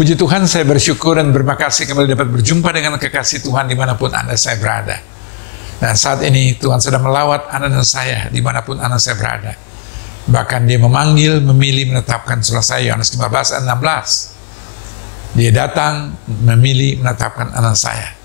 Puji Tuhan, saya bersyukur dan berterima kasih kembali dapat berjumpa dengan kekasih Tuhan dimanapun Anda saya berada. Dan saat ini Tuhan sedang melawat Anda dan saya dimanapun Anda saya berada. Bahkan Dia memanggil, memilih, menetapkan. Selesai Yohanes 15 ayat 16. Dia datang, memilih, menetapkan anak saya.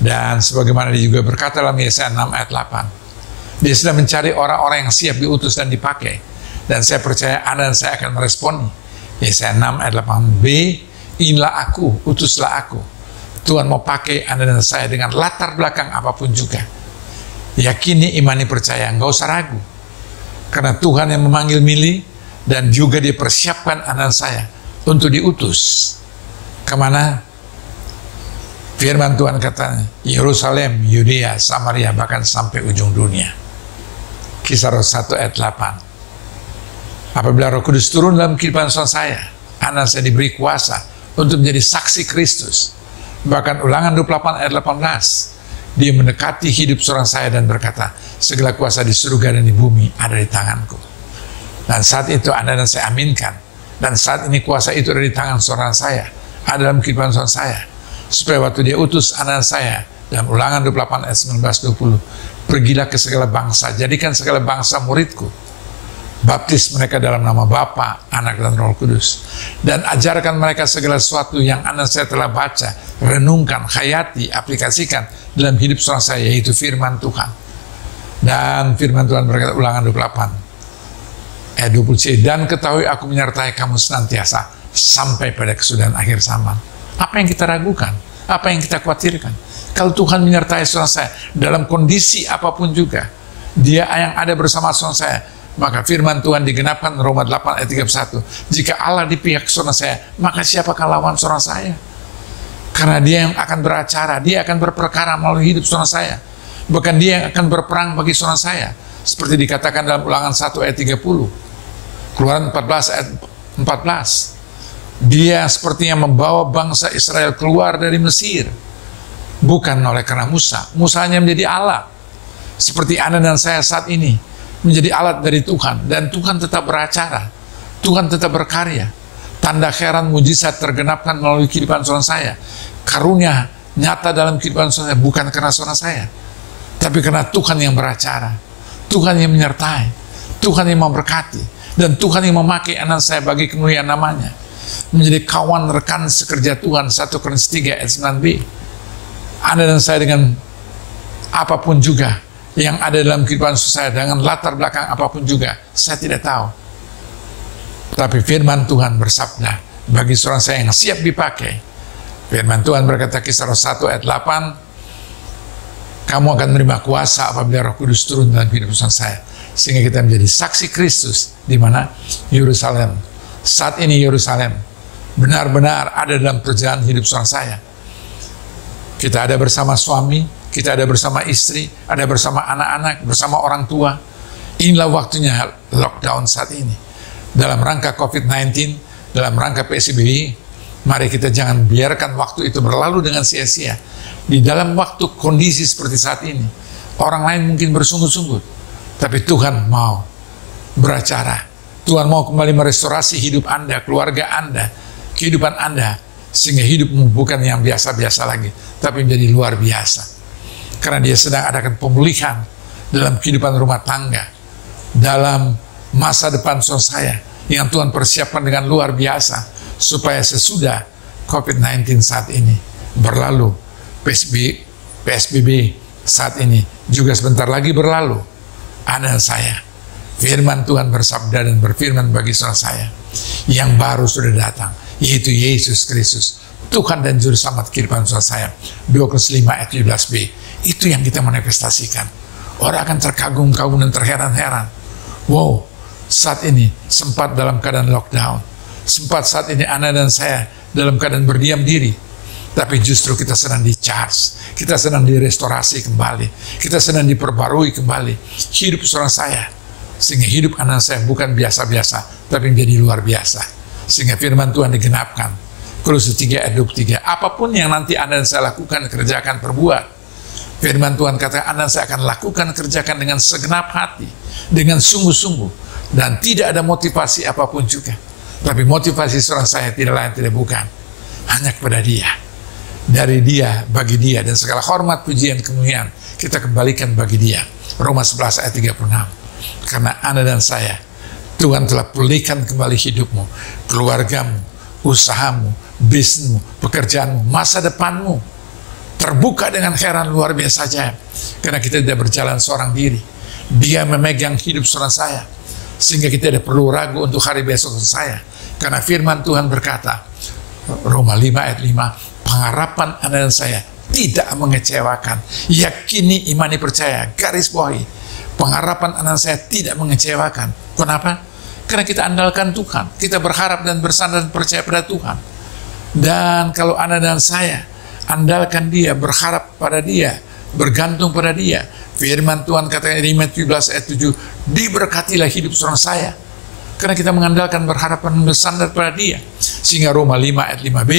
Dan sebagaimana Dia juga berkata dalam Yesaya 6 ayat 8. Dia sedang mencari orang-orang yang siap diutus dan dipakai. Dan saya percaya Anda dan saya akan meresponi. Yesaya 6 ayat 8b, inilah aku, utuslah aku. Tuhan mau pakai Anda dan saya dengan latar belakang apapun juga. Yakini, imani, percaya, nggak usah ragu. Karena Tuhan yang memanggil, milih, dan juga Dia persiapkan Anda dan saya untuk diutus. Kemana? Firman Tuhan katanya, Yerusalem, Yudea, Samaria, bahkan sampai ujung dunia. Kisah Roh 1 ayat 8. Apabila Roh Kudus turun dalam kehidupan saya, Anda saya diberi kuasa untuk menjadi saksi Kristus. Bahkan Ulangan 28 ayat 18, Dia mendekati hidup seorang saya dan berkata, segala kuasa di surga dan di bumi ada di tanganku. Dan saat itu Anda dan saya aminkan. Dan saat ini kuasa itu ada di tangan seorang saya, ada dalam kehidupan seorang saya. Supaya waktu Dia utus Anda dan saya, dalam Ulangan 28 ayat 19-20, pergilah ke segala bangsa, jadikan segala bangsa muridku. Baptis mereka dalam nama Bapa, Anak, dan Roh Kudus. Dan ajarkan mereka segala sesuatu yang Anda saya telah baca, renungkan, hayati, aplikasikan dalam hidup seorang saya, yaitu firman Tuhan. Dan firman Tuhan berkata, Ulangan 28 ayat 20c, dan ketahui aku menyertai kamu senantiasa sampai pada kesudahan akhir zaman. Apa yang kita ragukan? Apa yang kita khawatirkan? Kalau Tuhan menyertai seorang saya dalam kondisi apapun juga, Dia yang ada bersama seorang saya, maka firman Tuhan digenapkan Roma 8 ayat 31. Jika Allah di pihak seorang saya, maka siapakah lawan seorang saya? Karena Dia yang akan beracara, Dia akan berperkara melalui hidup seorang saya. Bahkan Dia yang akan berperang bagi seorang saya. Seperti dikatakan dalam Ulangan 1 ayat 30. Keluaran 14 ayat 14. Dia sepertinya membawa bangsa Israel keluar dari Mesir. Bukan oleh karena Musa. Musa hanya menjadi alat. Seperti Anda dan saya saat ini menjadi alat dari Tuhan. Dan Tuhan tetap beracara. Tuhan tetap berkarya. Tanda heran mujizat tergenapkan melalui kehidupan seorang saya. Karunia nyata dalam kehidupan seorang saya. Bukan karena seorang saya. Tapi karena Tuhan yang beracara. Tuhan yang menyertai. Tuhan yang memberkati. Dan Tuhan yang memakai anak saya bagi kemuliaan namanya. Menjadi kawan rekan sekerja Tuhan. 1 Korintus 3 ayat 9b. Anda dan saya dengan apapun juga yang ada dalam kehidupan saya, dengan latar belakang apapun juga, saya tidak tahu. Tapi firman Tuhan bersabda, bagi seorang saya yang siap dipakai. Firman Tuhan berkata, Kisah Roh 1 ayat 8, kamu akan menerima kuasa apabila Roh Kudus turun dalam kehidupan saya. Sehingga kita menjadi saksi Kristus, di mana? Yerusalem. Saat ini Yerusalem benar-benar ada dalam perjalanan hidup seorang saya. Kita ada bersama suami, kita ada bersama istri, ada bersama anak-anak, bersama orang tua. Inilah waktunya lockdown saat ini. Dalam rangka COVID-19, dalam rangka PSBB, mari kita jangan biarkan waktu itu berlalu dengan sia-sia. Di dalam waktu kondisi seperti saat ini, orang lain mungkin bersungguh-sungguh, tapi Tuhan mau beracara. Tuhan mau kembali merestorasi hidup Anda, keluarga Anda, kehidupan Anda, sehingga hidupmu bukan yang biasa-biasa lagi, tapi menjadi luar biasa. Karena Dia sedang adakan pemulihan dalam kehidupan rumah tangga, dalam masa depan saya, yang Tuhan persiapkan dengan luar biasa, supaya sesudah COVID-19 saat ini berlalu, PSBB saat ini juga sebentar lagi berlalu, Anda dan saya, firman Tuhan bersabda dan berfirman bagi saudara saya, yang baru sudah datang, yaitu Yesus Kristus, Tuhan dan Juru Selamat kehidupan saudara saya. 2 Korintus 5 ayat 17b. Itu yang kita manifestasikan. Orang akan terkagum-kagum dan terheran-heran. Wow, saat ini sempat dalam keadaan lockdown. Sempat saat ini Anda dan saya dalam keadaan berdiam diri. Tapi justru kita sedang di-charge. Kita sedang direstorasi kembali. Kita sedang diperbarui kembali. Hidup seorang saya. Sehingga hidup Anda dan saya bukan biasa-biasa, tapi menjadi luar biasa. Sehingga firman Tuhan digenapkan. Kolose 3 ayat 23. Apapun yang nanti Anda dan saya lakukan, kerjakan, perbuat. Firman Tuhan kata, Anda dan saya akan lakukan, kerjakan dengan segenap hati, dengan sungguh-sungguh, dan tidak ada motivasi apapun juga. Tapi motivasi seorang saya tidak lain tidak bukan. hanya kepada Dia. Dari Dia, bagi Dia, dan segala hormat, pujian, kemuliaan kita kembalikan bagi Dia. Roma 11 ayat 36. Karena Anda dan saya, Tuhan telah pulihkan kembali hidupmu, keluargamu, usahamu, bisnismu, pekerjaanmu, masa depanmu. Terbuka dengan heran luar biasa ajaib. Karena kita tidak berjalan seorang diri. Dia memegang hidup saudara saya. Sehingga kita tidak perlu ragu untuk hari besok saya. Karena firman Tuhan berkata, Roma 5 ayat 5, pengharapan Anda dan saya tidak mengecewakan. Yakini, imani, percaya, garis bawahi. Pengharapan Anda dan saya tidak mengecewakan. Kenapa? Karena kita andalkan Tuhan. Kita berharap dan bersandar dan percaya pada Tuhan. Dan kalau Anda dan saya andalkan Dia, berharap pada Dia, bergantung pada Dia, firman Tuhan katanya di Matius 17 ayat 7, diberkatilah hidup seorang saya. Karena kita mengandalkan, berharap dan bersandar pada Dia. Sehingga Roma 5 ayat 5b,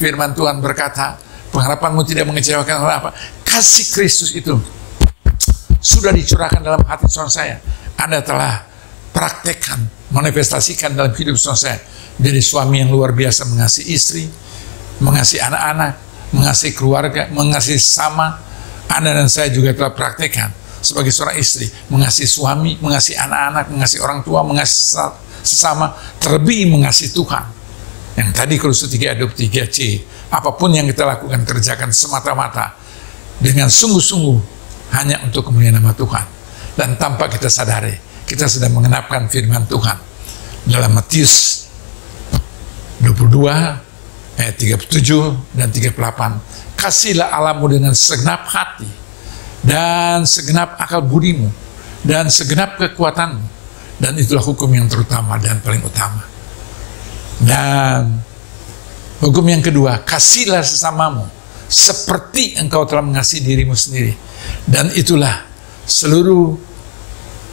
firman Tuhan berkata, pengharapanmu tidak mengecewakan oleh apa? Kasih Kristus itu sudah dicurahkan dalam hati seorang saya. Anda telah praktekkan, manifestasikan dalam hidup seorang saya. Jadi suami yang luar biasa mengasihi istri, mengasihi anak-anak, mengasihi keluarga, mengasihi sesama. Anda dan saya juga telah praktekkan sebagai seorang istri, mengasihi suami, mengasihi anak-anak, mengasihi orang tua, mengasihi sesama, terlebih mengasihi Tuhan. Yang tadi Kolose 3 ayat 23c, apapun yang kita lakukan, kerjakan semata-mata dengan sungguh-sungguh hanya untuk kemuliaan nama Tuhan. Dan tanpa kita sadari, kita sedang mengenapkan firman Tuhan dalam Matius 22 ayat 37 dan 38. Kasihlah Allahmu dengan segenap hati dan segenap akal budimu dan segenap kekuatanmu, dan itulah hukum yang terutama dan paling utama. Dan hukum yang kedua, kasihlah sesamamu seperti engkau telah mengasihi dirimu sendiri. Dan itulah seluruh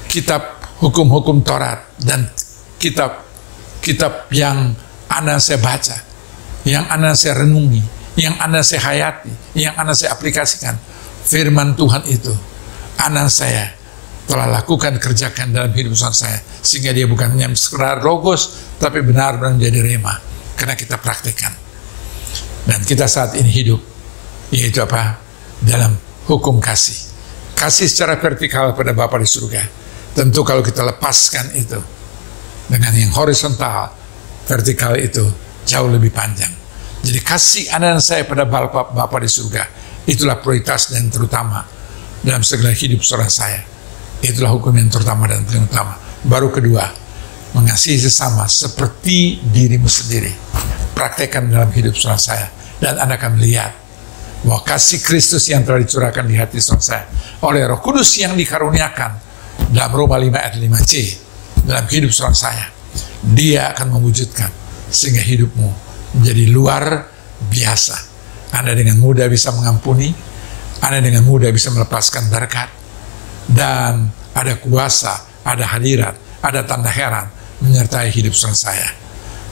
kitab hukum-hukum Taurat dan kitab yang Anda saya baca, yang Anda saya renungi, yang Anda saya hayati, yang Anda saya aplikasikan. Firman Tuhan itu Anda saya telah lakukan, kerjakan dalam hidup saya, sehingga dia bukan hanya sekedar logos, tapi benar-benar menjadi rema, karena kita praktekkan. Dan kita saat ini hidup, yaitu apa? Dalam hukum kasih. Kasih secara vertikal pada Bapa di surga. Tentu kalau kita lepaskan itu dengan yang horizontal, vertikal itu jauh lebih panjang. Jadi kasih Anda dan saya pada Bapa di surga, itulah prioritas dan terutama dalam segala hidup saudara saya. Itulah hukum yang terutama dan paling utama. Baru kedua, mengasihi sesama seperti dirimu sendiri. Praktekkan dalam hidup saudara saya, dan Anda akan melihat bahwa kasih Kristus yang telah dicurahkan di hati saudara saya oleh Roh Kudus yang dikaruniakan dalam Roma 5 ayat 5c dalam hidup saudara saya, Dia akan mewujudkan sehingga hidupmu menjadi luar biasa. Anda dengan mudah bisa mengampuni, Anda dengan mudah bisa melepaskan berkat, dan ada kuasa, ada hadirat, ada tanda heran menyertai hidup saudara saya.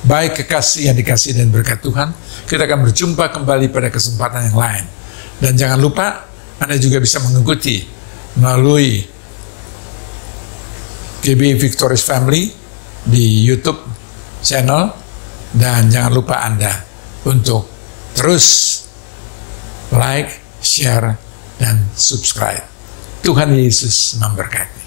Baik kekasih yang dikasih dan berkat Tuhan, kita akan berjumpa kembali pada kesempatan yang lain. Dan jangan lupa, Anda juga bisa mengikuti melalui KB Victorious Family di YouTube channel. Dan jangan lupa Anda untuk terus like, share, dan subscribe. Tuhan Yesus memberkati.